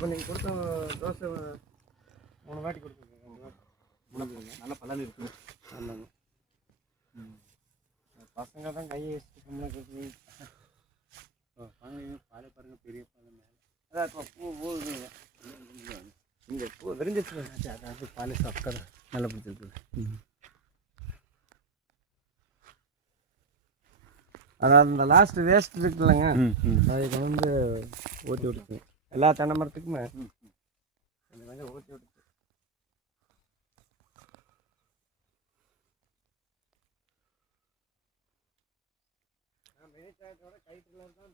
இப்போ நீங்கள் கொடுத்த தோசை 3 வாட்டி கொடுத்துருக்கீங்க, நல்ல பலன் இருக்குது. ஆமாங்க. பசங்க தான் கையை வச்சுட்டு கம்மியாக பாலை பாருங்க, பெரிய பாலை மேலே அதான் இப்போ பூ இங்கே பூ விரிஞ்சிட்டு அதாவது பாலை சாப்பிட்டா நல்லா பிடிச்சிருக்குது. அதாவது இந்த லாஸ்ட் வேஸ்ட் இருக்குல்லங்க, அதை வந்து ஓட்டி விடுச்சு எல்லா தென்னை மரத்துக்குமே கொஞ்சம் ஓட்டி விடுச்சு. கைத்துல தான்